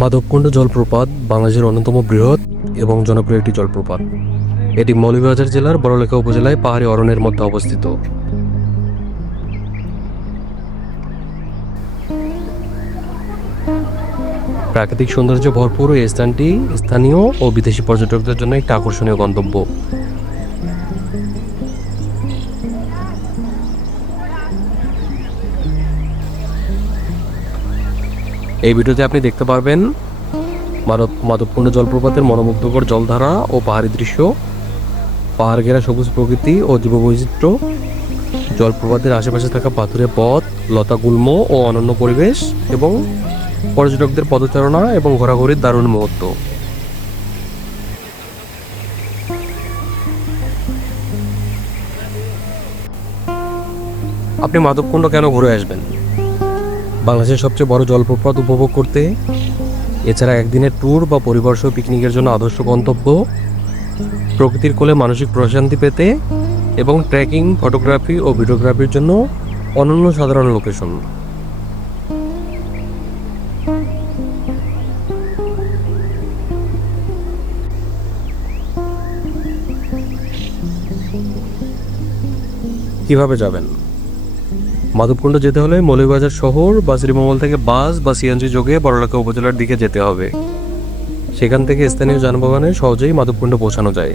মাধবকুণ্ড জলপ্রপাত বাংলাদেশের অন্যতম বৃহৎ এবং জনপ্রিয় একটি জলপ্রপাত। এটি মৌলভীবাজার জেলার বড়লেখা উপজেলায় পাহাড়ি অরণ্যের মধ্যে অবস্থিত। প্রাকৃতিক সৌন্দর্য ভরপুর এই স্থানটি স্থানীয় ও বিদেশি পর্যটকদের জন্য একটি আকর্ষণীয় গন্তব্য। এই ভিডিওতে আপনি দেখতে পারবেন মাধব মাধবকুণ্ড জলপ্রপাতের মনোমুগ্ধকর জলধারা ও পাহাড়ি দৃশ্য, পাহাড় ঘেরা সবুজ প্রকৃতি ও জীববৈচিত্র্য, জলপ্রপাতের আশেপাশে থাকা পাথুরে পথ লতাগুল্ম ও অনন্য পরিবেশ এবং পর্যটকদের পদচারণা এবং ঘোরাঘুরির দারুণ মুহূর্ত। আপনি মাধবকুণ্ড কেন ঘুরে আসবেন? বাংলাদেশের সবচেয়ে বড় জলপ্রপাত উপভোগ করতে, এছাড়া একদিনের ট্যুর বা পরিবর্ষ পিকনিকের জন্য আদর্শ গন্তব্য, প্রকৃতির কোলে মানসিক প্রশান্তি পেতে এবং ট্রেকিং ফটোগ্রাফি ও ভিডিওগ্রাফির জন্য অনন্য সাধারণ লোকেশন কীভাবে যাবেন? মাধবকুণ্ড যেতে হলে মৌলভীবাজার শহর বা শ্রীমঙ্গল থেকে বাস বা সিএনজি যোগে বড়লাখা উপজেলার দিকে যেতে হবে। সেখান থেকে স্থানীয় যানবাহনে সহজেই মাধবকুণ্ড পৌঁছানো যায়।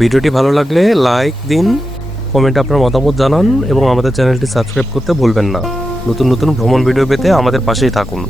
ভিডিওটি ভালো লাগলে লাইক দিন, কমেন্ট আপনার মতামত জানান এবং আমাদের চ্যানেলটি সাবস্ক্রাইব করতে ভুলবেন না। নতুন নতুন ভ্রমণ ভিডিও পেতে আমাদের পাশেই থাকুন।